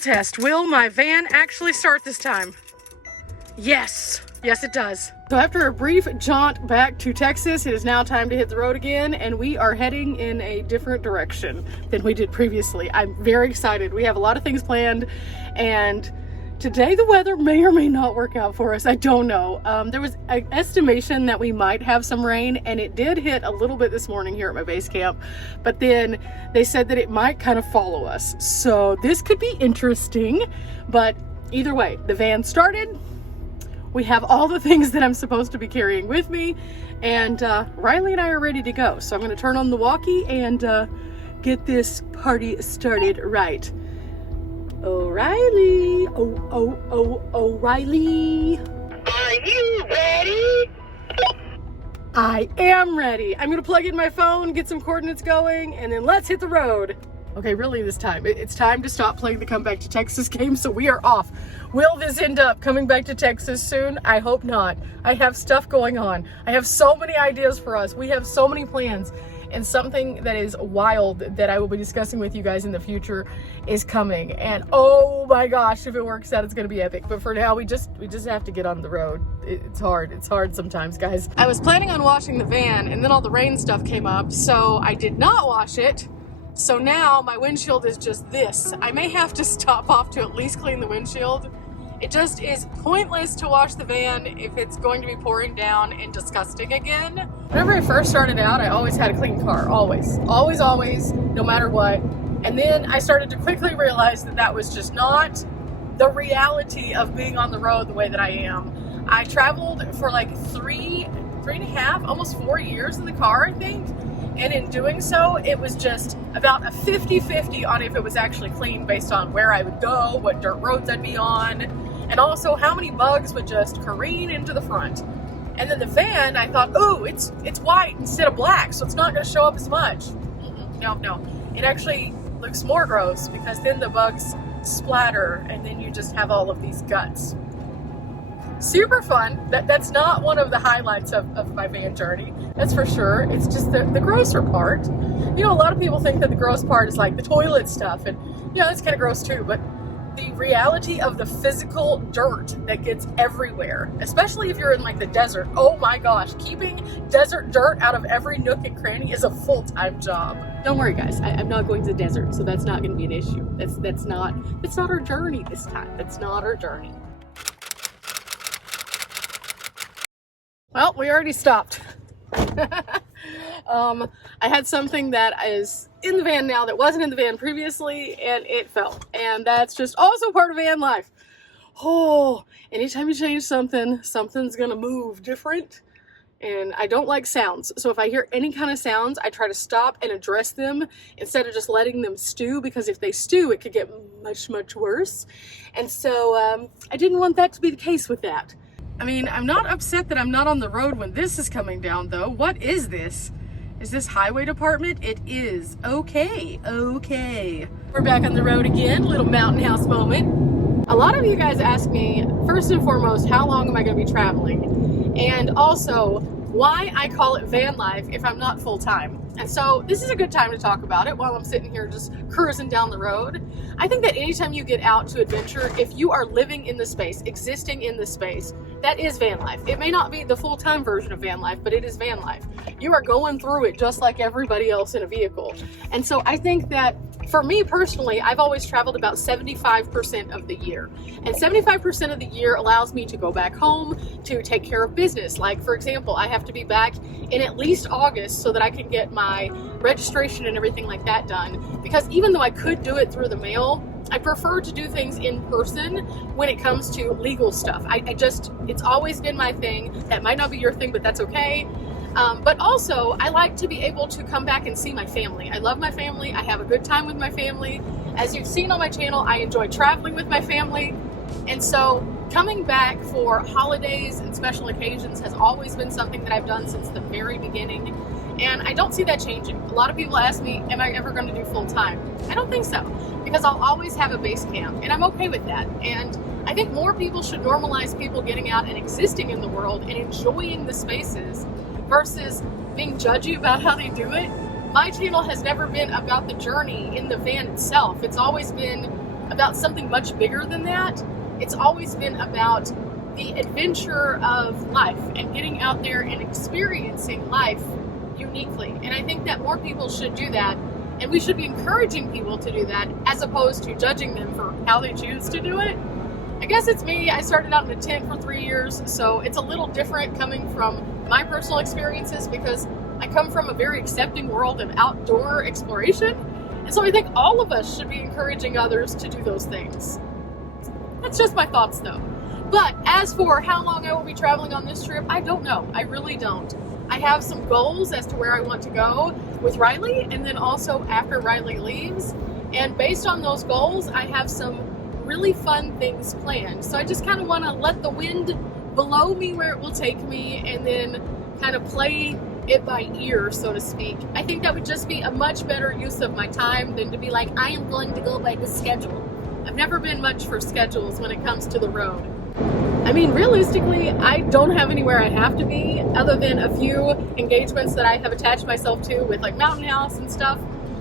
smell test. Will my van actually start this time? Yes. Yes, it does. So after a brief jaunt back to Texas, it is now time to hit the road again, and we are heading in a different direction than we did previously. I'm very excited. We have a lot of things planned, and today the weather may or may not work out for us. I don't know. There was an estimation that we might have some rain, and it did hit a little bit this morning here at my base camp, but then they said that it might kind of follow us. So this could be interesting, but either way, the van started. We have all the things that I'm supposed to be carrying with me, and Riley and I are ready to go. So I'm going to turn on the walkie and get this party started right. O'Reilly, O'Reilly. Are you ready? I am ready. I'm going to plug in my phone, get some coordinates going, and then let's hit the road. Okay, really this time. It's time to stop playing the Come Back to Texas game, so we are off. Will this end up coming back to Texas soon? I hope not. I have stuff going on. I have so many ideas for us. We have so many plans, and something that is wild that I will be discussing with you guys in the future is coming. And oh my gosh, if it works out, it's gonna be epic. But for now, we just have to get on the road. It's hard. It's hard sometimes, guys. I was planning on washing the van, and then all the rain stuff came up, so I did not wash it. So now my windshield is just this. I may have to stop off to at least clean the windshield. It just is pointless to wash the van if it's going to be pouring down and disgusting again. Whenever I first started out, I always had a clean car, always, no matter what. And then I started to quickly realize that that was just not the reality of being on the road the way that I am. I traveled for like three and a half, almost 4 years in the car, I think. And in doing so, it was just about a 50-50 on if it was actually clean based on where I would go, what dirt roads I'd be on, and also how many bugs would just careen into the front. And then the van, I thought, oh, it's white instead of black, so it's not going to show up as much. No. It actually looks more gross because then the bugs splatter and then you just have all of these guts. Super fun. That's not one of the highlights of my van journey, that's for sure. It's just the grosser part. You know, a lot of people think that the gross part is like the toilet stuff, and yeah, that's kind of gross too, but the reality of the physical dirt that gets everywhere, especially if you're in like the desert, oh my gosh, keeping desert dirt out of every nook and cranny is a full-time job. Don't worry guys, I'm not going to the desert, so that's not going to be an issue. That's not our journey this time. That's not our journey. Well, we already stopped. I had something that is in the van now that wasn't in the van previously, and it fell. And that's just also part of van life. Oh, anytime you change something, something's gonna move different. And I don't like sounds. So if I hear any kind of sounds, I try to stop and address them instead of just letting them stew, because if they stew, it could get much, much worse. And so I didn't want that to be the case with that. I mean, I'm not upset that I'm not on the road when this is coming down, though. What is this? Is this highway department? It is. Okay. We're back on the road again. Little mountain house moment. A lot of you guys ask me, first and foremost, how long am I going to be traveling? And also, why I call it van life if I'm not full-time. And so this is a good time to talk about it while I'm sitting here just cruising down the road. I think that anytime you get out to adventure, if you are living in the space, existing in the space, that is van life. It may not be the full-time version of van life, but it is van life. You are going through it just like everybody else in a vehicle. And so I think that for me personally, I've always traveled about 75% of the year. And 75% of the year allows me to go back home to take care of business. Like, for example, I have to be back in at least August so that I can get my registration and everything like that done. Because even though I could do it through the mail, I prefer to do things in person when it comes to legal stuff. It's always been my thing. That might not be your thing, but that's okay. But also, I like to be able to come back and see my family. I love my family. I have a good time with my family. As you've seen on my channel, I enjoy traveling with my family. And so coming back for holidays and special occasions has always been something that I've done since the very beginning. And I don't see that changing. A lot of people ask me, am I ever going to do full time? I don't think so, because I'll always have a base camp, and I'm okay with that. And I think more people should normalize people getting out and existing in the world and enjoying the spaces versus being judgy about how they do it. My channel has never been about the journey in the van itself. It's always been about something much bigger than that. It's always been about the adventure of life and getting out there and experiencing life uniquely. And I think that more people should do that, and we should be encouraging people to do that as opposed to judging them for how they choose to do it. I guess it's me. I started out in a tent for 3 years, so it's a little different coming from my personal experiences because I come from a very accepting world of outdoor exploration. And so I think all of us should be encouraging others to do those things. That's just my thoughts though. But as for how long I will be traveling on this trip, I don't know. I really don't. I have some goals as to where I want to go with Riley, and then also after Riley leaves. And based on those goals, I have some really fun things planned. So I just kind of want to let the wind blow me where it will take me and then kind of play it by ear, so to speak. I think that would just be a much better use of my time than to be like, I am going to go by the schedule. I've never been much for schedules when it comes to the road. I mean, realistically, I don't have anywhere I have to be other than a few engagements that I have attached myself to with like Mountain House and stuff.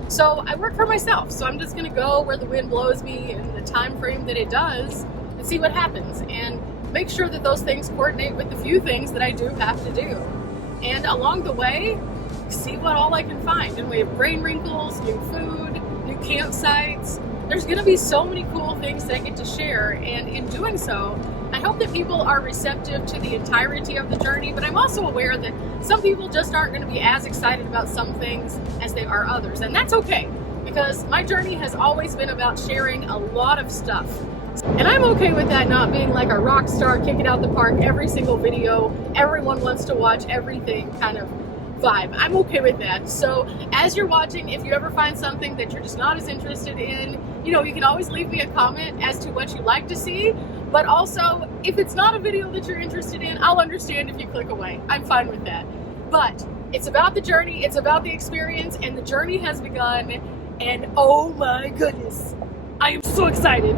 So I work for myself. So I'm just going to go where the wind blows me in the time frame that it does and see what happens and make sure that those things coordinate with the few things that I do have to do. And along the way, see what all I can find in way of brain wrinkles, new food, new campsites. There's going to be so many cool things that I get to share, and in doing so, I hope that people are receptive to the entirety of the journey, but I'm also aware that some people just aren't going to be as excited about some things as they are others, and that's okay, because my journey has always been about sharing a lot of stuff. And I'm okay with that not being like a rock star, kick it out the park, every single video, everyone wants to watch everything kind of vibe. I'm okay with that. So as you're watching, if you ever find something that you're just not as interested in, you know, you can always leave me a comment as to what you'd like to see. But also, if it's not a video that you're interested in, I'll understand if you click away. I'm fine with that. But it's about the journey, it's about the experience, and the journey has begun. And oh my goodness, I am so excited.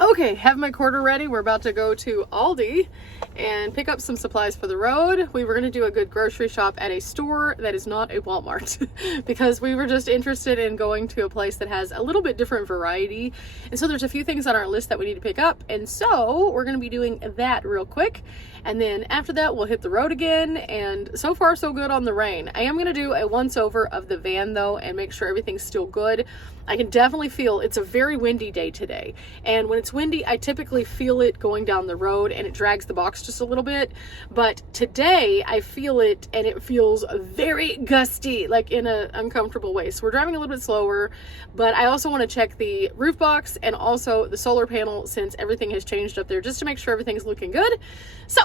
Okay, have my quarter ready. We're about to go to Aldi and pick up some supplies for the road. We were going to do a good grocery shop at a store that is not a Walmart because we were just interested in going to a place that has a little bit different variety. And so there's a few things on our list that we need to pick up. And so we're going to be doing that real quick. And then after that, we'll hit the road again. And so far, so good on the rain. I am going to do a once over of the van though and make sure everything's still good. I can definitely feel it's a very windy day today. And when it's windy, I typically feel it going down the road and it drags the box just a little bit. But today I feel it and it feels very gusty, like in an uncomfortable way. So we're driving a little bit slower, but I also want to check the roof box and also the solar panel since everything has changed up there just to make sure everything's looking good. So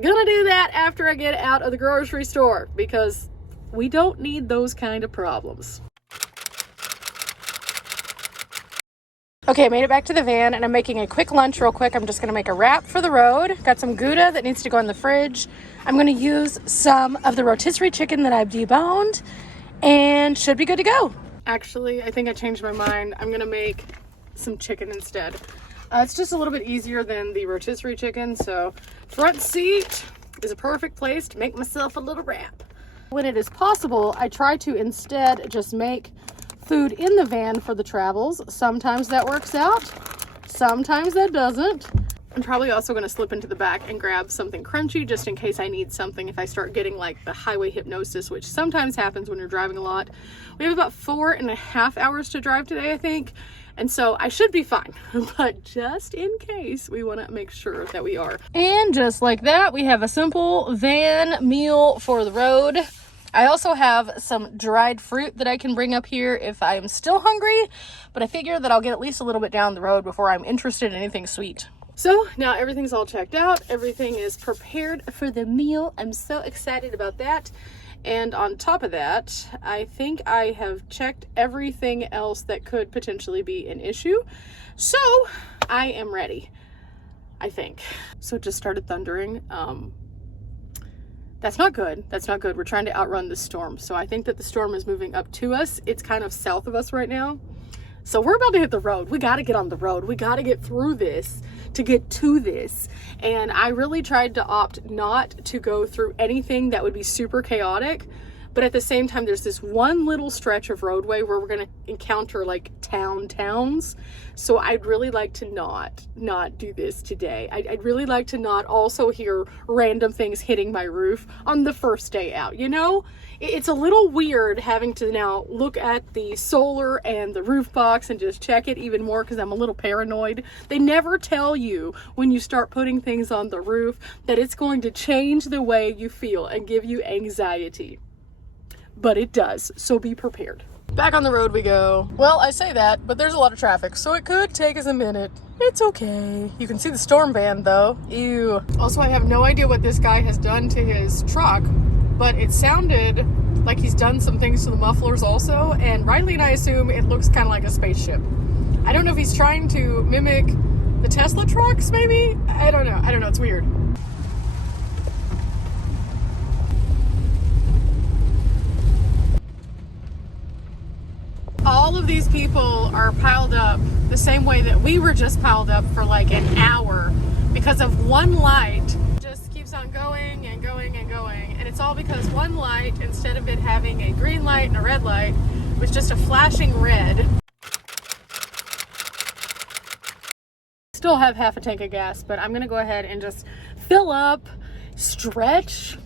gonna do that after I get out of the grocery store because we don't need those kind of problems. Okay, I made it back to the van and I'm making a quick lunch real quick. I'm just gonna make a wrap for the road. Got some Gouda that needs to go in the fridge. I'm gonna use some of the rotisserie chicken that I've deboned and should be good to go. Actually, I think I changed my mind. I'm gonna make some chicken instead. It's just a little bit easier than the rotisserie chicken, so front seat is a perfect place to make myself a little wrap. When it is possible, I try to instead just make food in the van for the travels. Sometimes that works out, sometimes that doesn't. I'm probably also going to slip into the back and grab something crunchy just in case I need something if I start getting like the highway hypnosis, which sometimes happens when you're driving a lot. We have about 4.5 hours to drive today, I think, and so I should be fine, but just in case, we want to make sure that we are. And just like that, we have a simple van meal for the road. I also have some dried fruit that I can bring up here if I'm still hungry, but I figure that I'll get at least a little bit down the road before I'm interested in anything sweet. So now everything's all checked out. Everything is prepared for the meal. I'm so excited about that. And on top of that, I think I have checked everything else that could potentially be an issue. So I am ready, I think. So it just started thundering. That's not good. That's not good. We're trying to outrun the storm. So I think that the storm is moving up to us. It's kind of south of us right now. So we're about to hit the road. We got to get on the road. We got to get through this to get to this. And I really tried to opt not to go through anything that would be super chaotic. but at the same time, there's this one little stretch of roadway where we're going to encounter like towns. So I'd really like to not do this today. I'd really like to not also hear random things hitting my roof on the first day out, you know? It's a little weird having to now look at the solar and the roof box and just check it even more because I'm a little paranoid. They never tell you when you start putting things on the roof that it's going to change the way you feel and give you anxiety. But it does, so be prepared. Back on the road we go. Well, I say that, but there's a lot of traffic, so it could take us a minute. It's okay. You can see the storm van though. Ew. Also, I have no idea what this guy has done to his truck, but it sounded like he's done some things to the mufflers also, and Riley and I assume it looks kind of like a spaceship. I don't know if he's trying to mimic the Tesla trucks, maybe? I don't know, it's weird. All of these people are piled up the same way that we were just piled up for like an hour because of one light. Just keeps on going and going and going, and it's all because one light, instead of it having a green light and a red light, was just a flashing red. Still have half a tank of gas, but I'm gonna go ahead and just fill up, stretch,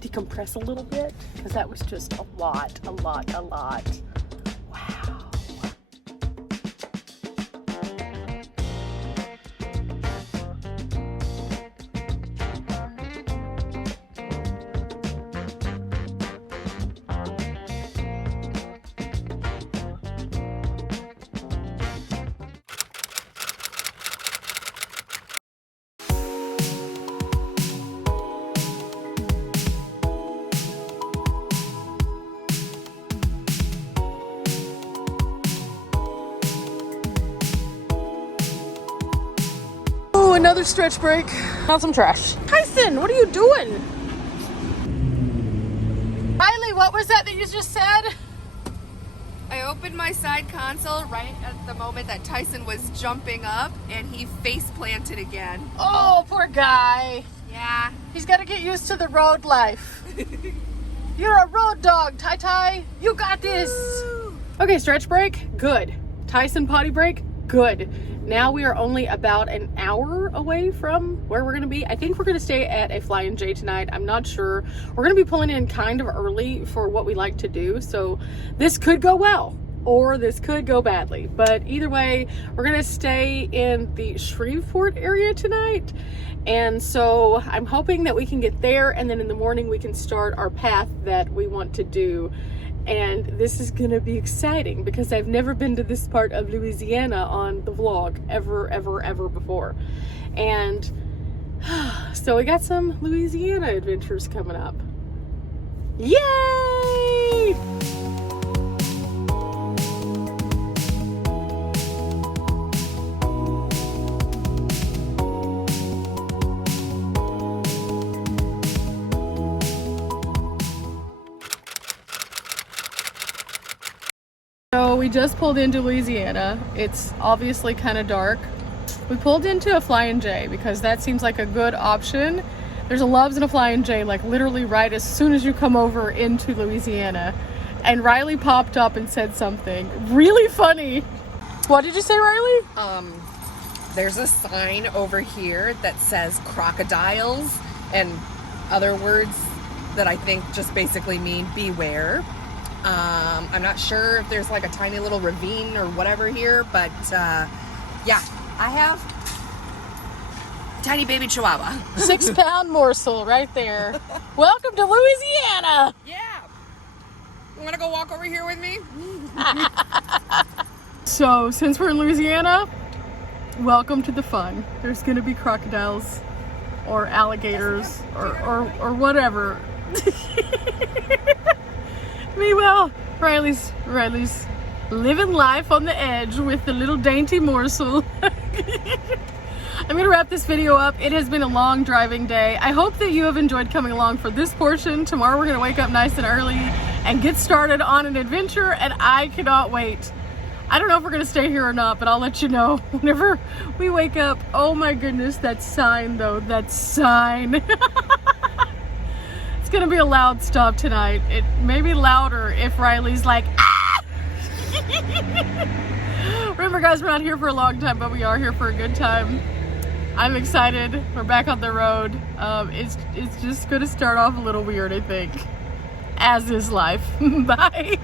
decompress a little bit, because that was just a lot. Another stretch break. Found some trash. Tyson, what are you doing? Riley, what was that you just said? I opened my side console right at the moment that Tyson was jumping up, and he face planted again. Oh, poor guy. Yeah. He's got to get used to the road life. You're a road dog, Tai. You got this. Woo. Okay, stretch break. Good. Tyson potty break. Good. Now we are only about an hour away from where we're going to be. I think we're going to stay at a Flying J tonight. I'm not sure. We're going to be pulling in kind of early for what we like to do. So this could go well or this could go badly. But either way, we're going to stay in the Shreveport area tonight. And so I'm hoping that we can get there, and then in the morning we can start our path that we want to do. And this is gonna be exciting because I've never been to this part of Louisiana on the vlog ever before. And so we got some Louisiana adventures coming up. Yay! So we just pulled into Louisiana. It's obviously kind of dark. We pulled into a Flying J because that seems like a good option. There's a Love's and a Flying J like literally right as soon as you come over into Louisiana. And Riley popped up and said something really funny. What did you say, Riley? There's a sign over here that says crocodiles and other words that I think just basically mean beware. I'm not sure if there's like a tiny little ravine or whatever here, but yeah, I have tiny baby chihuahua. 6-pound morsel right there. Welcome to Louisiana. Yeah. You want to go walk over here with me? So since we're in Louisiana, welcome to the fun. There's gonna be crocodiles or alligators or whatever. Meanwhile, Riley's living life on the edge with the little dainty morsel. I'm gonna wrap this video up. It has been a long driving day. I hope that you have enjoyed coming along for this portion. Tomorrow we're gonna wake up nice and early and get started on an adventure, and I cannot wait. I don't know if we're gonna stay here or not, but I'll let you know whenever we wake up. Oh my goodness, that sign though, that sign. It's gonna be a loud stop tonight. It may be louder if Riley's like, ah! Remember guys, we're not here for a long time, but we are here for a good time. I'm excited. We're back on the road. It's just gonna start off a little weird, I think. As is life. Bye.